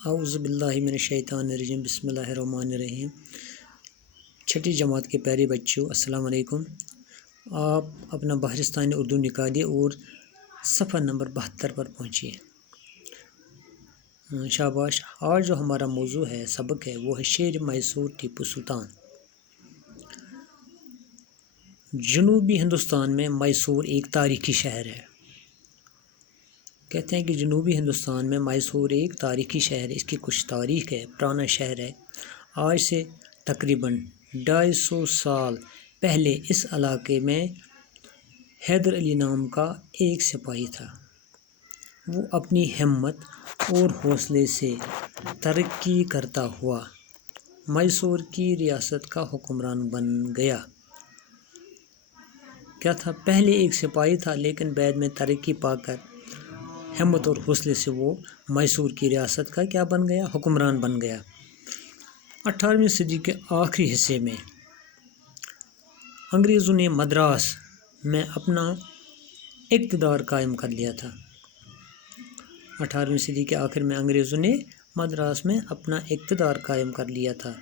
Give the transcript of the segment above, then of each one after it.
اعوذ باللہ من الشیطان الرجیم بسم اللہ الرحمن الرحیم۔ چھٹی جماعت کے پیارے بچوں السلام علیکم۔ آپ اپنا بحرستان اردو نکالیے اور صفحہ نمبر 72 پر پہنچیے۔ شاباش۔ آج جو ہمارا موضوع ہے سبق ہے وہ ہے شیر میسور ٹیپو سلطان۔ جنوبی ہندوستان میں میسور ایک تاریخی شہر ہے۔ کہتے ہیں کہ جنوبی ہندوستان میں میسور ایک تاریخی شہر ہے، اس کی کچھ تاریخ ہے، پرانا شہر ہے۔ آج سے تقریباً 250 سال پہلے اس علاقے میں حیدر علی نام کا ایک سپاہی تھا۔ وہ اپنی ہمت اور حوصلے سے ترقی کرتا ہوا میسور کی ریاست کا حکمران بن گیا۔ کیا تھا؟ پہلے ایک سپاہی تھا لیکن بعد میں ترقی پا کر ہمت اور حوصلے سے وہ میسور کی ریاست کا کیا بن گیا؟ حکمران بن گیا۔ 18ویں صدی کے آخری حصے میں انگریزوں نے مدراس میں اپنا اقتدار قائم کر لیا تھا۔ 18ویں صدی کے آخر میں انگریزوں نے مدراس میں اپنا اقتدار قائم کر لیا تھا۔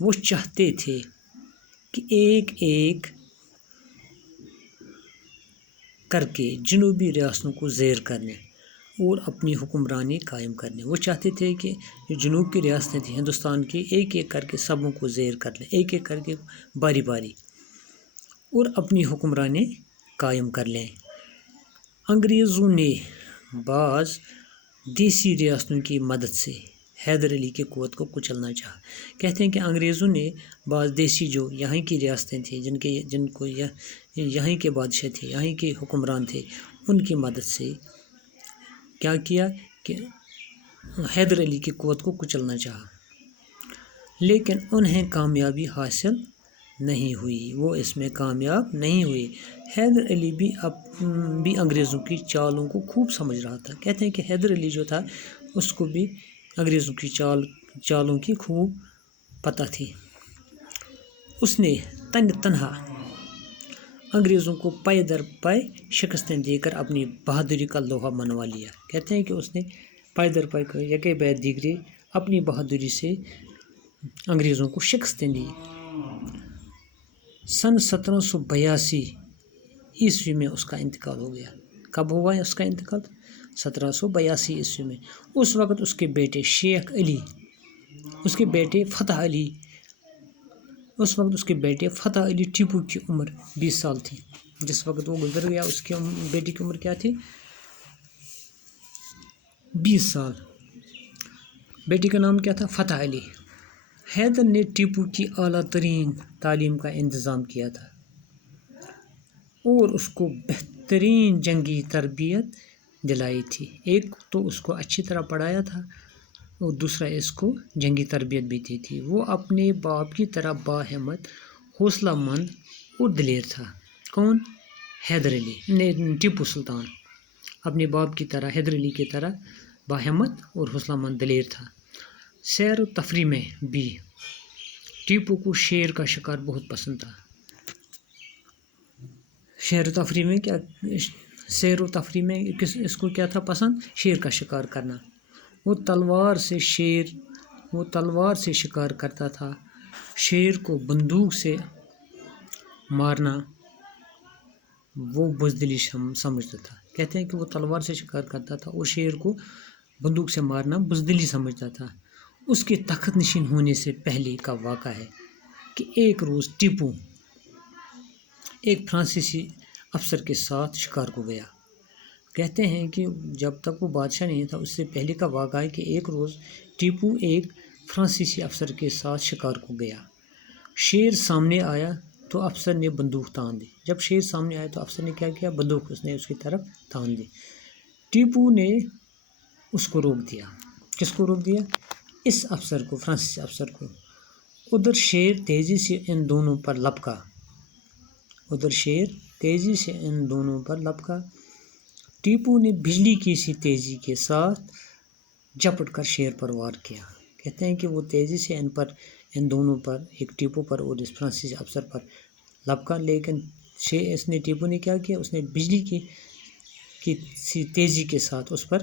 وہ چاہتے تھے کہ ایک ایک کر کے جنوبی ریاستوں کو زیر کرنے اور اپنی حکمرانی قائم کرنے۔ وہ چاہتے تھے کہ جو جنوب کی ریاستیں تھیں ہندوستان کی، ایک ایک کر کے سبوں کو زیر کر لیں، ایک ایک کر کے باری باری، اور اپنی حکمرانی قائم کر لیں۔ انگریزوں نے بعض دیسی ریاستوں کی مدد سے حیدر علی کی قوت کو کچلنا چاہا۔ کہتے ہیں کہ انگریزوں نے بعض دیسی جو یہاں کی ریاستیں تھیں، جن کو یہاں کے بادشاہ تھے، یہاں کے حکمران تھے، ان کی مدد سے کیا کیا کہ حیدر علی کی قوت کو کچلنا چاہا، لیکن انہیں کامیابی حاصل نہیں ہوئی۔ وہ اس میں کامیاب نہیں ہوئی۔ حیدر علی بھی انگریزوں کی چالوں کو خوب سمجھ رہا تھا۔ کہتے ہیں کہ حیدر علی جو تھا اس کو بھی انگریزوں کی چالوں کی خوب پتہ تھی۔ اس نے تنہا انگریزوں کو پے در پے شکستیں دے کر اپنی بہادری کا لوہا منوا لیا۔ کہتے ہیں کہ اس نے پے در پے یکے بعد دیگرے اپنی بہادری سے انگریزوں کو شکستیں دی۔ سن 1782 عیسوی میں اس کا انتقال ہو گیا۔ کب ہوا ہے اس کا انتقال؟ 1782 عیسوی میں۔ اس وقت اس کے بیٹے شیخ علی، اس کے بیٹے فتح علی ٹیپو کی عمر 20 سال تھی۔ جس وقت وہ گزر گیا اس کے بیٹے کی عمر کیا تھی؟ 20 سال۔ بیٹے کا نام کیا تھا؟ فتح علی۔ حیدر نے ٹیپو کی اعلیٰ ترین تعلیم کا انتظام کیا تھا اور اس کو بہترین جنگی تربیت دلائی تھی۔ ایک تو اس کو اچھی طرح پڑھایا تھا اور دوسرا اس کو جنگی تربیت بھی دی تھی۔ وہ اپنے باپ کی طرح باہمت، حوصلہ مند اور دلیر تھا۔ کون؟ حیدر علی، ٹیپو سلطان اپنے باپ کی طرح، حیدر علی کی طرح باہمت اور حوصلہ مند دلیر تھا۔ سیر و تفریح میں بھی ٹیپو کو شیر کا شکار بہت پسند تھا۔ سیر و تفریح میں اس کو کیا تھا پسند؟ شیر کا شکار کرنا۔ وہ تلوار سے شکار کرتا تھا۔ شیر کو بندوق سے مارنا وہ بزدلی سمجھتا تھا۔ کہتے ہیں کہ وہ تلوار سے شکار کرتا تھا اور شیر کو بندوق سے مارنا بزدلی سمجھتا تھا۔ اس کے تخت نشین ہونے سے پہلے کا واقعہ ہے کہ ایک روز ٹیپو ایک فرانسیسی افسر کے ساتھ شکار کو گیا۔ کہتے ہیں کہ جب تک وہ بادشاہ نہیں تھا اس سے پہلے کا واقعہ ہے کہ ایک روز ٹیپو ایک فرانسیسی افسر کے ساتھ شکار کو گیا۔ شیر سامنے آیا تو افسر نے بندوق تان دی۔ جب شیر سامنے آیا تو افسر نے کیا کیا؟ بندوق اس نے اس کی طرف تان دی۔ ٹیپو نے اس کو روک دیا۔ کس کو روک دیا؟ اس افسر کو، فرانسیسی افسر کو۔ ادھر شیر تیزی سے ان دونوں پر لپکا۔ ٹیپو نے بجلی کی سی تیزی کے ساتھ جھپٹ کر شیر پر وار کیا۔ کہتے ہیں کہ وہ تیزی سے ان دونوں پر، ایک ٹیپو پر اور اس فرانسیسی افسر پر لپکا، لیکن ٹیپو نے کیا کیا؟ اس نے بجلی کی سی تیزی کے ساتھ اس پر